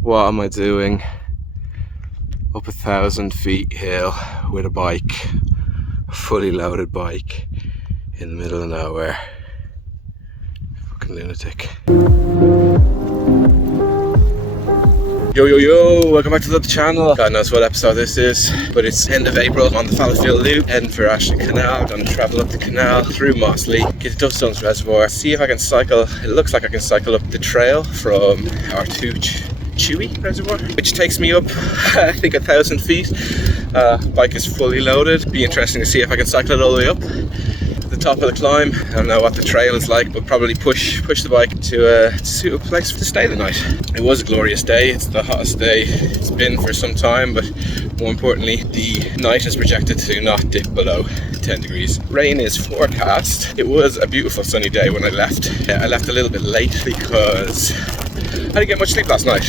What am I doing? Up 1,000 feet hill with a bike, a fully loaded bike in the middle of nowhere. Fucking lunatic. Yo, welcome back to the channel. God knows what episode this is, but it's end of April on the Fallowfield Loop, heading for Ashton Canal. Gonna travel up the canal through Mossley, get to Duffstones Reservoir, see if I can cycle. It looks like I can cycle up the trail from our Chewy Reservoir, which takes me up I think 1,000 feet. Bike is fully loaded. Be interesting to see if I can cycle it all the way up the top of the climb. I don't know what the trail is like, but probably push the bike to a place to stay the night. It was a glorious day. It's the hottest day it's been for some time, but more importantly, the night is projected to not dip below 10 degrees. Rain is forecast. It was a beautiful sunny day when I left. I left a little bit late because I didn't get much sleep last night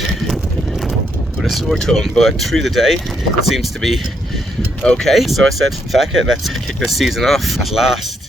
with a sore tongue, but through the day it seems to be okay. So I said, fuck it, let's kick this season off at last.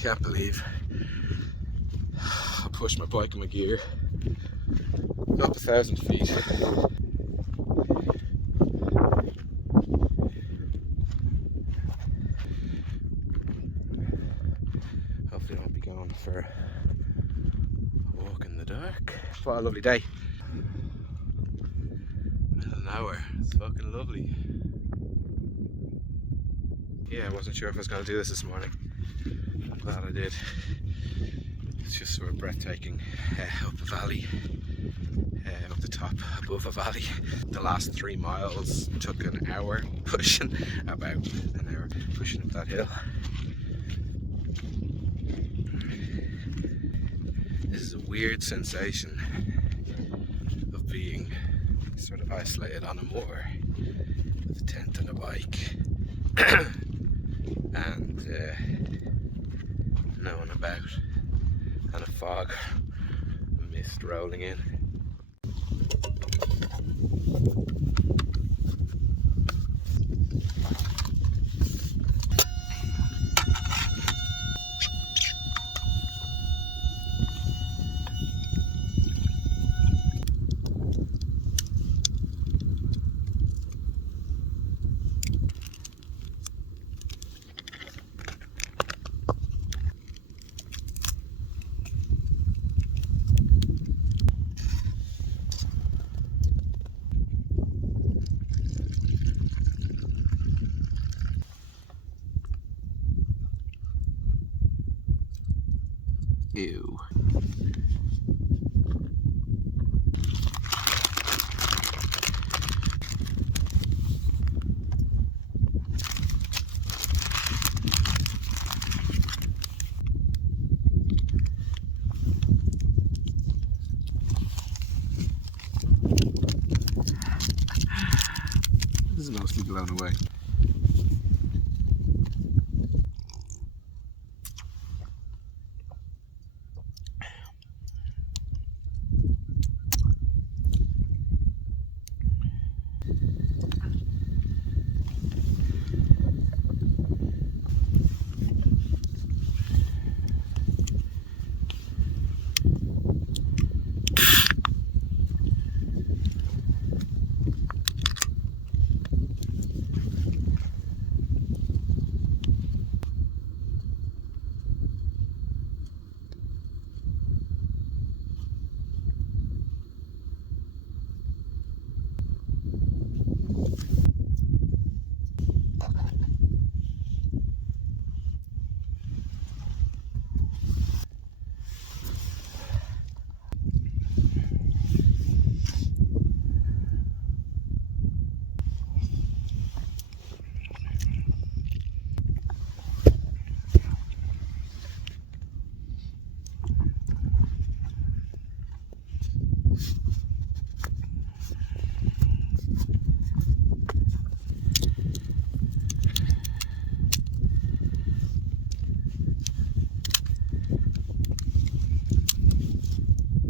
Can't believe I pushed my bike in my gear up 1,000 feet. Hopefully I won't be going for a walk in the dark. What a lovely day. Middle of nowhere. It's fucking lovely. Yeah, I wasn't sure if I was going to do this morning. I'm glad I did. It's just sort of breathtaking up a valley. above a valley. The last 3 miles took an hour pushing, about an hour pushing up that hill. This is a weird sensation of being sort of isolated on a moor with a tent and a bike and no one about, and a fog, a mist rolling in. Ew. This is mostly blown away.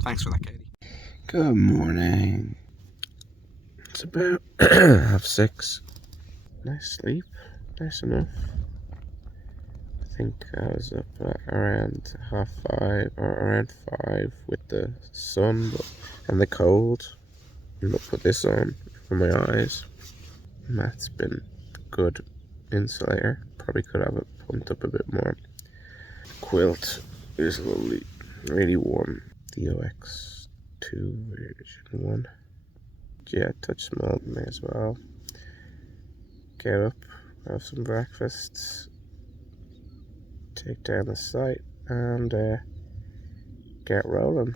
Thanks for that, Katie. Good morning. It's about 6:30. Nice sleep, nice enough. I think I was up at around 5:30 or around 5 with the sun and the cold. And I'll put this on for my eyes. And that's been good insulator. Probably could have it pumped up a bit more. Quilt is lovely, really warm. The OX2 version 1. Yeah, touch smell may as well. Get up, have some breakfast, take down the site, and get rolling.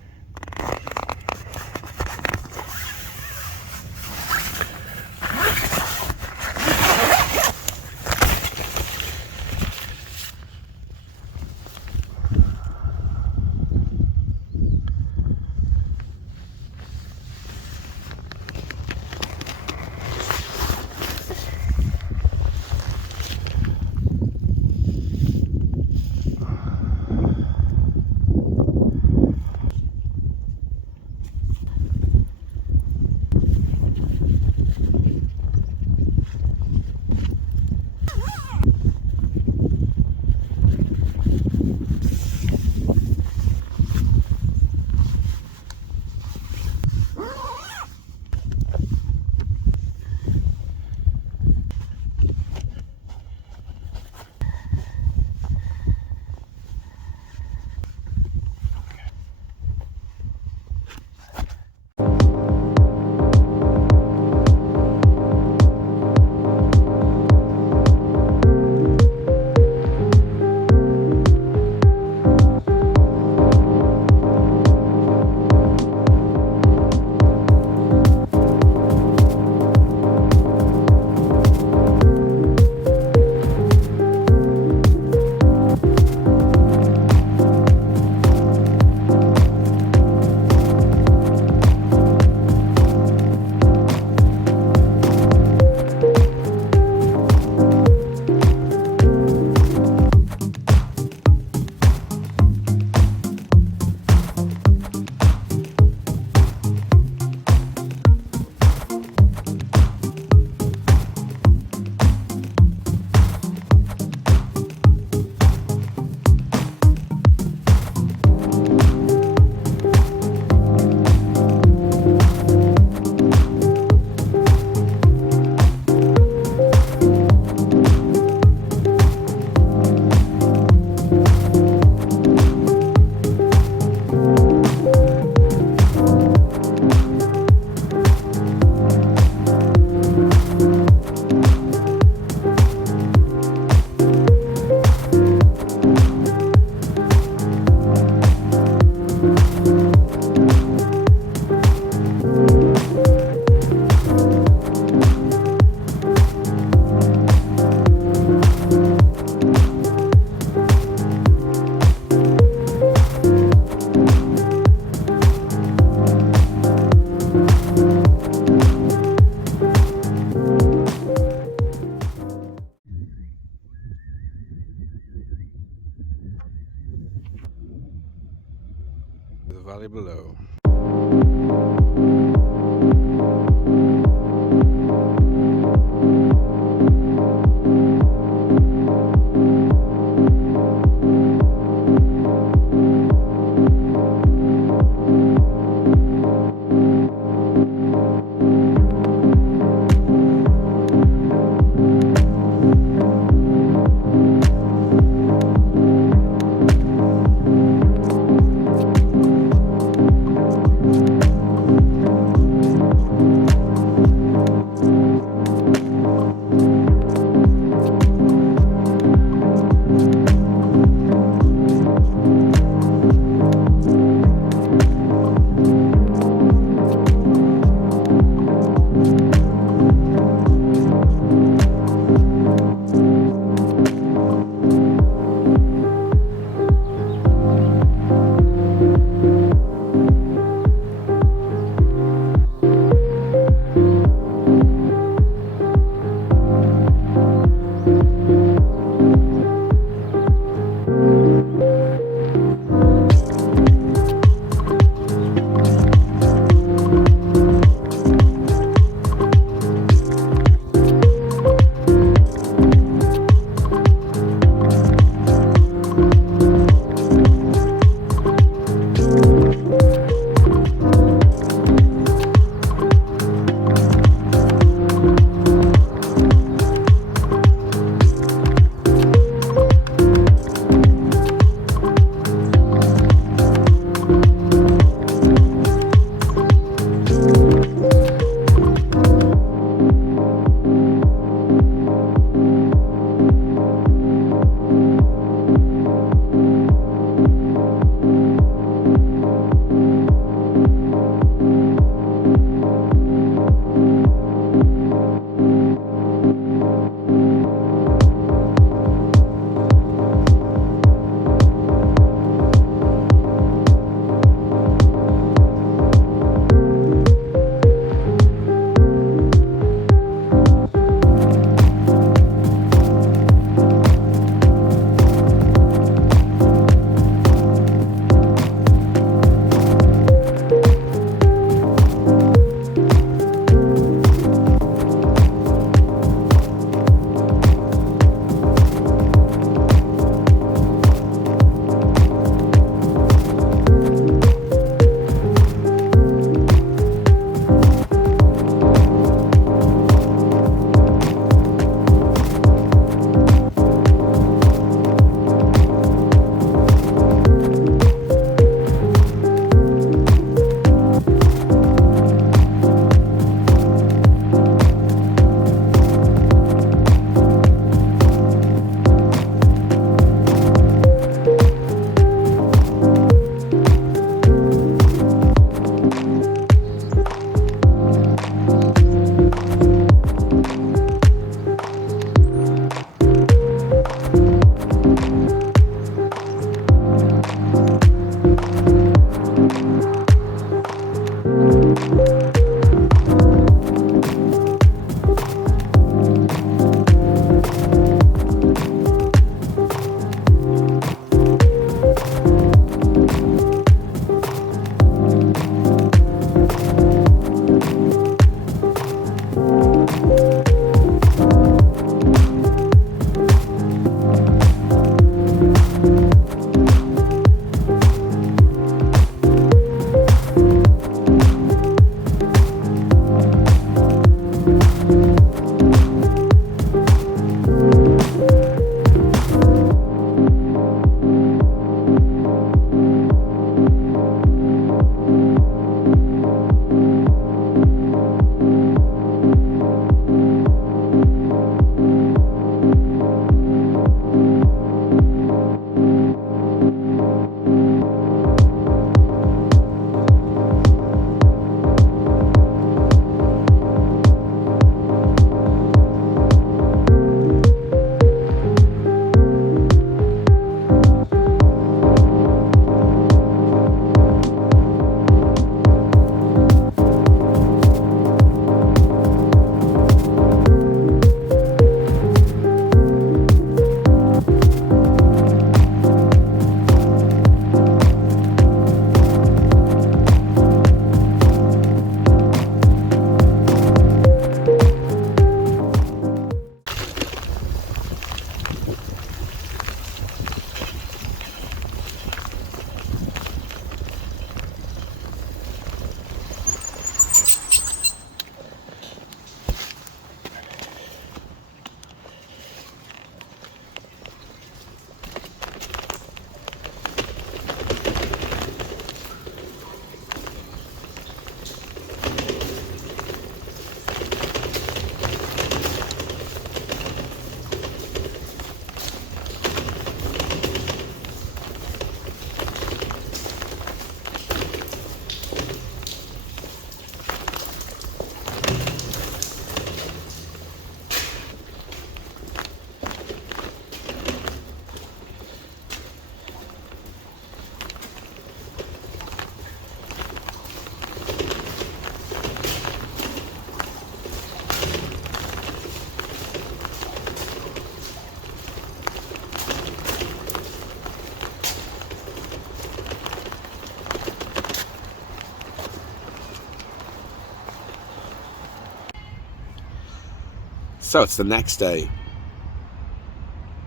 So it's the next day,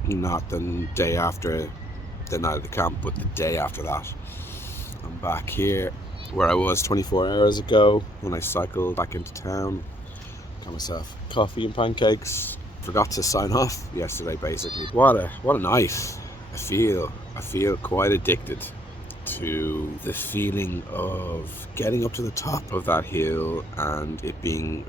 not the day after the night of the camp, but the day after that. I'm back here where I was 24 hours ago when I cycled back into town. Got myself coffee and pancakes. Forgot to sign off yesterday, basically. What a night. I feel quite addicted to the feeling of getting up to the top of that hill and it being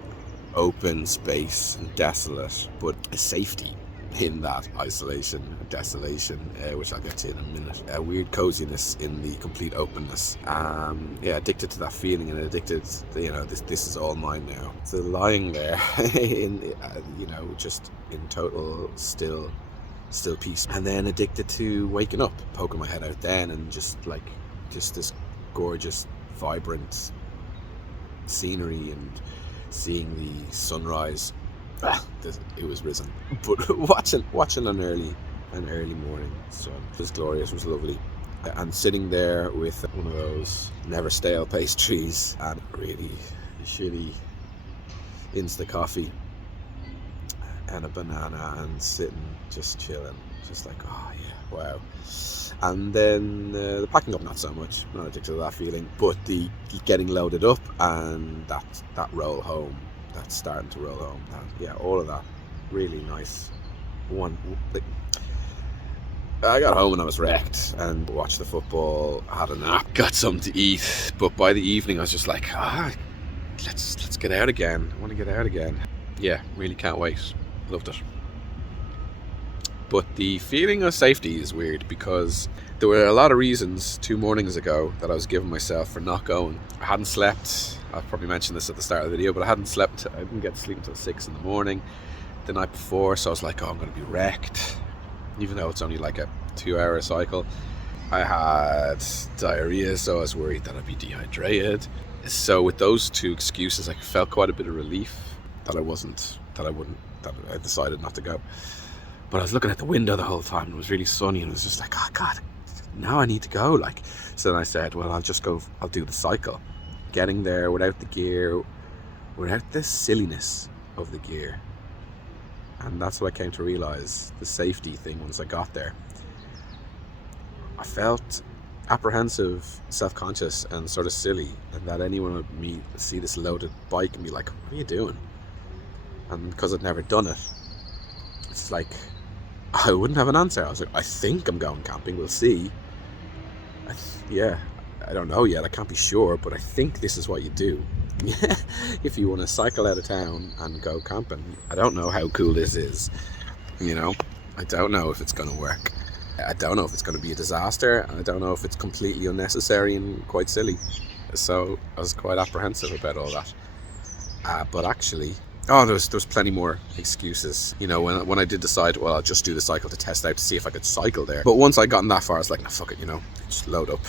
open space and desolate, but a safety in that isolation, desolation, which I'll get to in a minute. A weird coziness in the complete openness. Addicted to that feeling and addicted, this is all mine now. So lying there, just in total still peace. And then addicted to waking up, poking my head out then and just this gorgeous, vibrant scenery and seeing the sunrise. It was risen, but watching an early morning sun. It was glorious. It was lovely, and sitting there with one of those never stale pastries and really shitty Insta coffee and a banana and sitting just chilling, just like, oh yeah, wow. And then the packing up, not so much, not addicted to that feeling, but the getting loaded up and that roll home, that's starting to roll home, all of that really nice. I got home and I was wrecked and watched the football, had a nap, got something to eat, but by the evening I was just like, let's get out again. I want to get out again. Yeah, really can't wait. Loved it. But the feeling of safety is weird because there were a lot of reasons 2 mornings ago that I was giving myself for not going. I hadn't slept. I've probably mentioned this at the start of the video, but I hadn't slept. I didn't get to sleep until 6 in the morning the night before, so I was like, I'm going to be wrecked, even though it's only like a 2-hour cycle. I had diarrhea, so I was worried that I'd be dehydrated. So with those two excuses, I felt quite a bit of relief that I decided not to go. But I was looking at the window the whole time, and it was really sunny, and it was just like, oh God, now I need to go. Like, so then I said, well, I'll do the cycle. Getting there without the gear, without the silliness of the gear. And that's what I came to realize, the safety thing once I got there. I felt apprehensive, self-conscious, and sort of silly, and that anyone would see this loaded bike and be like, what are you doing? And because I'd never done it, it's like I wouldn't have an answer. I was like, I think I'm going camping, we'll see. I don't know yet, I can't be sure, but I think this is what you do if you want to cycle out of town and go camping. I don't know how cool this is, you know. I don't know if it's going to work. I don't know if it's going to be a disaster. I don't know if it's completely unnecessary and quite silly. So I was quite apprehensive about all that. But actually, there was plenty more excuses. You know, when I did decide, well, I'll just do the cycle to test out to see if I could cycle there. But once I gotten that far, I was like, no, fuck it, you know, just load up.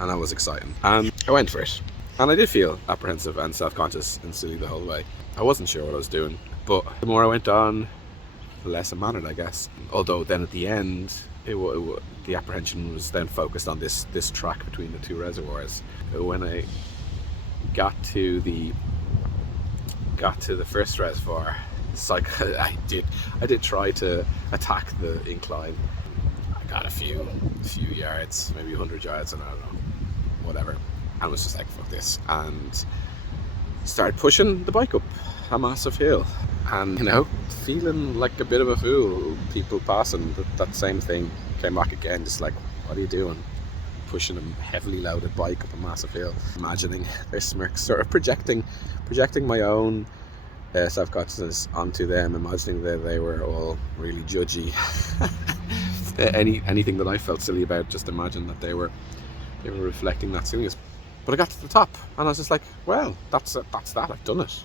And that was exciting. And I went for it. And I did feel apprehensive and self-conscious and silly the whole way. I wasn't sure what I was doing. But the more I went on, the less it mattered, I guess. Although then at the end, the apprehension was then focused on this track between the two reservoirs. When I got to the first reservoir, cycle, I did try to attack the incline. I got a few yards, maybe 100 yards, and I don't know, whatever. And was just like, fuck this, and started pushing the bike up a massive hill, and you know, feeling like a bit of a fool. People passing that same thing came back again, just like, what are you doing? Pushing a heavily loaded bike up a massive hill. Imagining their smirks, sort of projecting my own self-consciousness onto them, imagining that they were all really judgy. Anything that I felt silly about, just imagine that they were reflecting that silliness. But I got to the top, and I was just like, well, that's that. I've done it.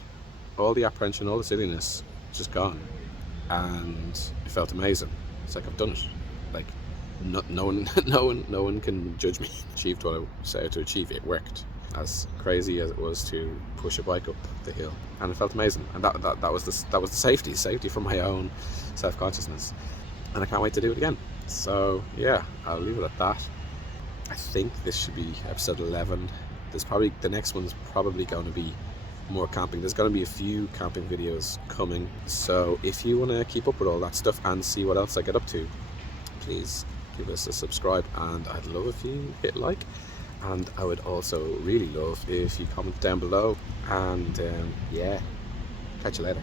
All the apprehension, all the silliness, just gone, and it felt amazing. It's like, I've done it. Like, no one can judge me. Achieved what I set out to achieve. It worked. As crazy as it was to push a bike up the hill, and it felt amazing. And that was the safety from my own self-consciousness. And I can't wait to do it again. So yeah, I'll leave it at that. I think this should be episode 11. The next one's probably going to be more camping. There's going to be a few camping videos coming. So if you want to keep up with all that stuff and see what else I get up to, please give us a subscribe, and I'd love if you hit like. And I would also really love if you comment down below. And yeah, catch you later.